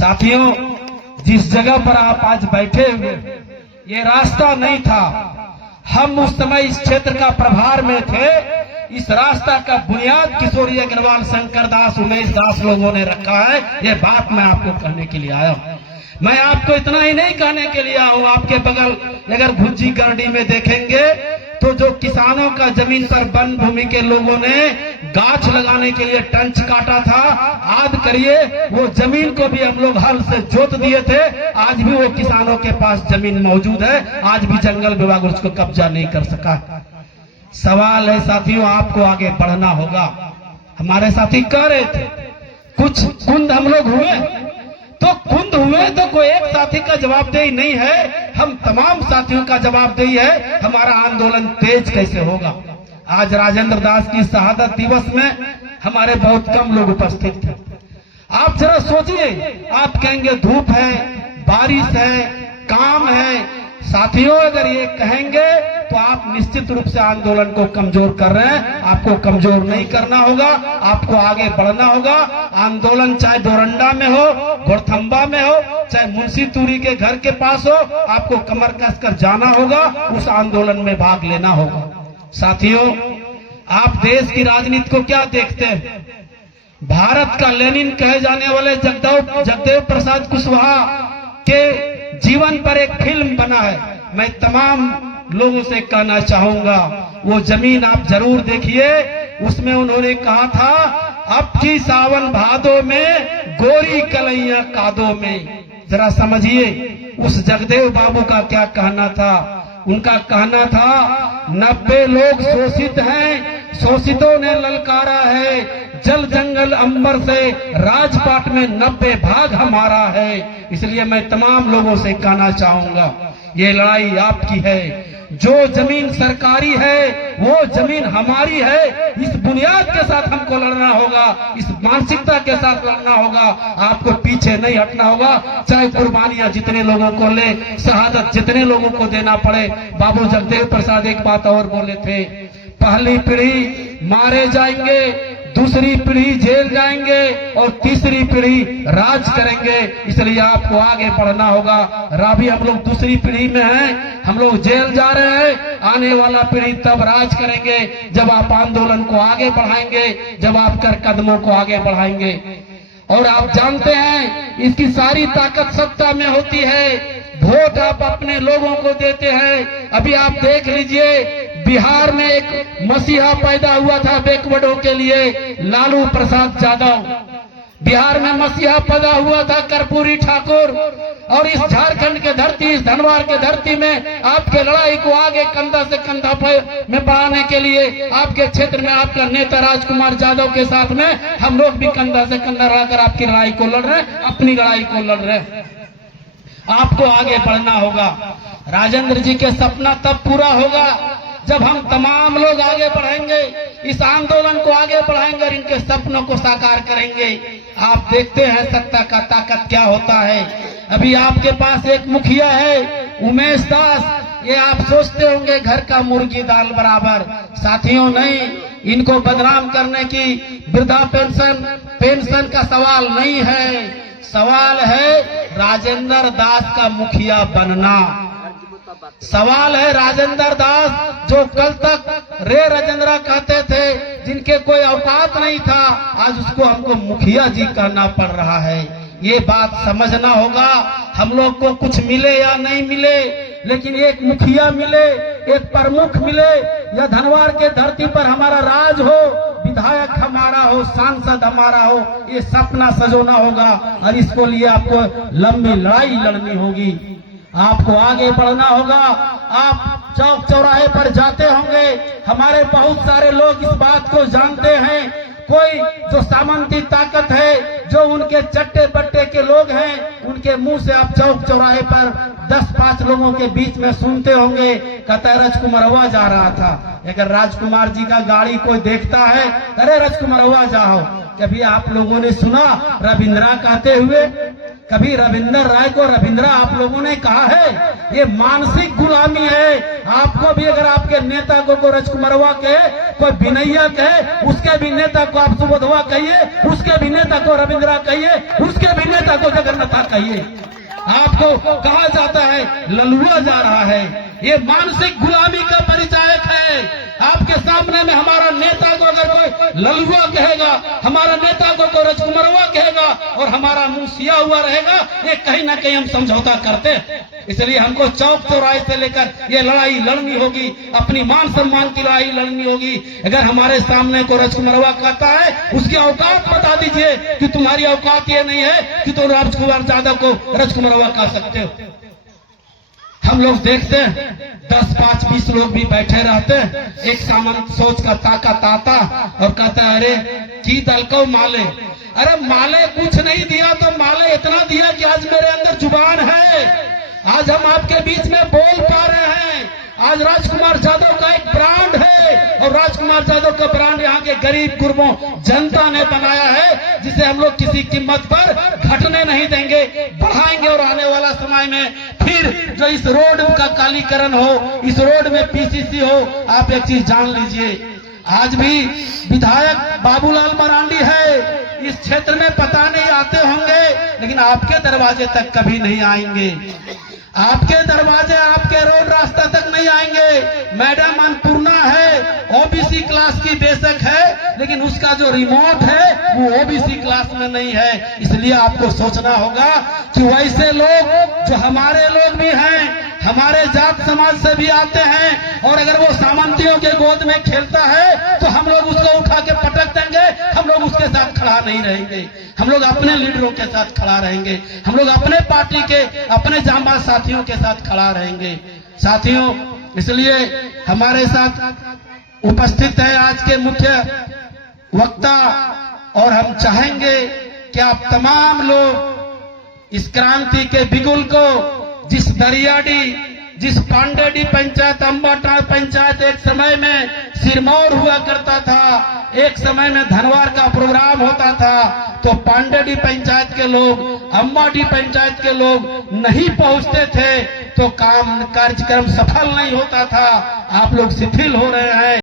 साथियों, जिस जगह पर आप आज बैठे हुए, ये रास्ता नहीं था। हम उस समय इस क्षेत्र का प्रभार में थे। इस रास्ता का बुनियाद किशोरी अग्रवाल, शंकर दास, उमेश दास लोगों ने रखा है। ये बात मैं आपको कहने के लिए आया हूँ। मैं आपको इतना ही नहीं कहने के लिए आया हूँ। आपके बगल अगर भुज्जी गरडी में देखेंगे तो जो किसानों का जमीन पर वन भूमि के लोगों ने गाछ लगाने के लिए टंच काटा था, याद करिए, वो जमीन को भी हम लोग हल से जोत दिए थे। आज भी वो किसानों के पास जमीन मौजूद है। आज भी जंगल विभाग उसको कब्जा नहीं कर सका। सवाल है साथियों, आपको आगे बढ़ना होगा। हमारे साथी कह रहे थे कुछ कुंद हम लोग हुए, तो कुंद हुए तो कोई एक साथी का जवाबदेही नहीं है, हम तमाम साथियों का जवाबदेही है। हमारा आंदोलन तेज कैसे होगा? आज राजेंद्र दास की शहादत दिवस में हमारे बहुत कम लोग उपस्थित थे। आप जरा सोचिए, आप कहेंगे धूप है, बारिश है, काम है। साथियों, अगर ये कहेंगे तो आप निश्चित रूप से आंदोलन को कमजोर कर रहे हैं। आपको कमजोर नहीं करना होगा, आपको आगे बढ़ना होगा। आंदोलन चाहे दोरंडा में हो, घोड़थंबा में हो, चाहे मुंशी तुरी के घर के पास हो, आपको कमर कसकर जाना होगा, उस आंदोलन में भाग लेना होगा। साथियों, आप देश की राजनीति को क्या देखते हैं? भारत का लेनिन कहे जाने वाले जगदेव प्रसाद कुशवाहा के जीवन पर एक फिल्म बना है। मैं तमाम लोगों से कहना चाहूंगा, वो जमीन आप जरूर देखिए। उसमें उन्होंने कहा था, अब की सावन भादों में, गोरी कलैया कादों में। जरा समझिए उस जगदेव बाबू का क्या कहना था। उनका कहना था, 90 लोग शोषित हैं, शोषितों ने ललकारा है, जल जंगल अंबर से राजपाट में 90 भाग हमारा है। इसलिए मैं तमाम लोगों से कहना चाहूंगा, ये लड़ाई आपकी है। जो जमीन सरकारी है वो जमीन हमारी है। इस बुनियाद के साथ हमको लड़ना होगा, इस मानसिकता के साथ लड़ना होगा। आपको पीछे नहीं हटना होगा, चाहे कुर्बानियां जितने लोगों को ले, शहादत जितने लोगों को देना पड़े। बाबू जगदेव प्रसाद एक बात और बोले थे, पहली पीढ़ी मारे जाएंगे, दूसरी पीढ़ी जेल जाएंगे और तीसरी पीढ़ी राज करेंगे। इसलिए आपको आगे बढ़ना होगा। अभी हम लोग दूसरी पीढ़ी में हैं, हम लोग जेल जा रहे हैं। आने वाला पीढ़ी तब राज करेंगे जब आप आंदोलन को आगे बढ़ाएंगे, जब आप कर कदमों को आगे बढ़ाएंगे। और आप जानते हैं इसकी सारी ताकत सत्ता में होती है। वोट आप अपने लोगों को देते हैं। अभी आप देख लीजिए, बिहार में एक मसीहा पैदा हुआ था बैकवर्डों के लिए, लालू प्रसाद यादव। बिहार में मसीहा पैदा हुआ था कर्पूरी ठाकुर। और इस झारखंड के धरती, इस धनवार के धरती में आपके लड़ाई को आगे कंधा से कंधा में बढ़ाने के लिए आपके क्षेत्र में आपका नेता राजकुमार यादव के साथ में हम लोग भी कंधा से कंधा लड़ाकर आपकी लड़ाई को लड़ रहे हैं, अपनी लड़ाई को लड़ रहे हैं। आपको आगे बढ़ना होगा। राजेंद्र जी के सपना तब पूरा होगा जब हम तमाम लोग आगे बढ़ेंगे, इस आंदोलन को आगे बढ़ाएंगे और इनके सपनों को साकार करेंगे। आप देखते हैं सत्ता का ताकत क्या होता है। अभी आपके पास एक मुखिया है उमेश दास, ये आप सोचते होंगे घर का मुर्गी दाल बराबर। साथियों, नहीं, इनको बदनाम करने की वृद्धा पेंशन का सवाल नहीं है। सवाल है राजेंद्र दास का मुखिया बनना। सवाल है राजेंद्र दास जो कल तक रे राजेंद्र कहते थे, जिनके कोई औकात नहीं था, आज उसको हमको मुखिया जी कहना पड़ रहा है। ये बात समझना होगा। हम लोग को कुछ मिले या नहीं मिले, लेकिन एक मुखिया मिले, एक प्रमुख मिले, या धनवार के धरती पर हमारा राज हो, विधायक हमारा हो, सांसद हमारा हो, ये सपना सजोना होगा। और इसको लिए आपको लंबी लड़ाई लड़नी होगी। आपको आगे बढ़ना होगा। आप चौक चौराहे पर जाते होंगे, हमारे बहुत सारे लोग इस बात को जानते हैं। कोई जो सामंती ताकत है, जो उनके चट्टे बट्टे के लोग हैं, उनके मुंह से आप चौक चौराहे पर 10-5 लोगों के बीच में सुनते होंगे, कहता है राजकुमारवा जा रहा था। अगर राजकुमार जी का गाड़ी कोई देखता है, अरे राजकुमारवा जाओ। कभी आप लोगों ने सुना रविंद्रा कहते हुए? कभी रविंद्र राय को रविंद्रा आप लोगों ने कहा है? ये मानसिक गुलामी है। आपको भी अगर आपके नेता को राजकुमारवा कहे, कोई बिनैया कहे, उसके भी नेता को आप सुबोधवा कहिए, उसके भी नेता को रविंद्रा कहिए, उसके भी नेता को जगन्नाथा कहिए। आपको कहा जाता है ललुआ जा रहा है। ये मानसिक गुलामी का परिचायक है। आपके सामने में हमारा नेता को अगर कोई ललुआ कहेगा, हमारा नेता को कोई राजकुमारवा कहेगा और हमारा मुंह सिया हुआ रहेगा, ये कहीं ना कहीं हम समझौता करते हैं। इसलिए हमको चौक चौराहे से लेकर ये लड़ाई लड़नी होगी, अपनी मान सम्मान की लड़ाई लड़नी होगी। अगर हमारे सामने कोई राजकुमारवा कहता है, उसकी औकात बता दीजिए कि तुम्हारी औकात ये नहीं है कि तुम राजकुमार यादव को राजकुमारवा कह सकते हो। हम लोग देखते हैं 10, 5, 20 लोग भी बैठे रहते हैं। एक सामंत सोच का ताकत आता और कहता है अरे की दल को माले, अरे माले कुछ नहीं दिया तो माले इतना दिया कि आज मेरे अंदर जुबान है, आज हम आपके बीच में बोल पा रहे हैं। आज राजकुमार यादव का एक ब्रांड है और राजकुमार यादव का ब्रांड यहाँ के गरीब गुरबों जनता ने बनाया है, जिसे हम लोग किसी कीमत पर घटने नहीं देंगे, बढ़ाएंगे। और आने वाला समय में फिर जो इस रोड का कालीकरण हो, इस रोड में पीसीसी हो, आप एक चीज जान लीजिए, आज भी विधायक बाबूलाल मरांडी है, इस क्षेत्र में पता नहीं आते होंगे, लेकिन आपके दरवाजे तक कभी नहीं आएंगे। आपके दरवाजे, आपके रोड रास्ता तक नहीं आएंगे। मैडम अन्नपूर्णा है, ओबीसी क्लास की बेशक है, लेकिन उसका जो रिमोट है वो ओबीसी क्लास में नहीं है। इसलिए आपको सोचना होगा कि वैसे लोग जो हमारे लोग भी हैं, हमारे जात समाज से भी आते हैं, और अगर वो सामंतियों के गोद में खेलता है तो हम लोग उसको उठा के पटक देंगे। हम लोग उसके साथ खड़ा नहीं रहेंगे, हम लोग अपने लीडरों के साथ खड़ा रहेंगे, हम लोग अपने पार्टी के, अपने जांबाज साथियों के साथ खड़ा रहेंगे। साथियों, इसलिए हमारे साथ उपस्थित है आज के मुख्य वक्ता, और हम चाहेंगे कि आप तमाम लोग इस क्रांति के बिगुल को, जिस दरियाडी, जिस पांडेडी पंचायत, अंबाटाड़ पंचायत एक समय में सिरमौर हुआ करता था, एक समय में धनवार का प्रोग्राम होता था, तो पांडेडी पंचायत के लोग, अंबाडी पंचायत के लोग नहीं पहुंचते थे तो कार्यक्रम सफल नहीं होता था। आप लोग शिथिल हो रहे हैं।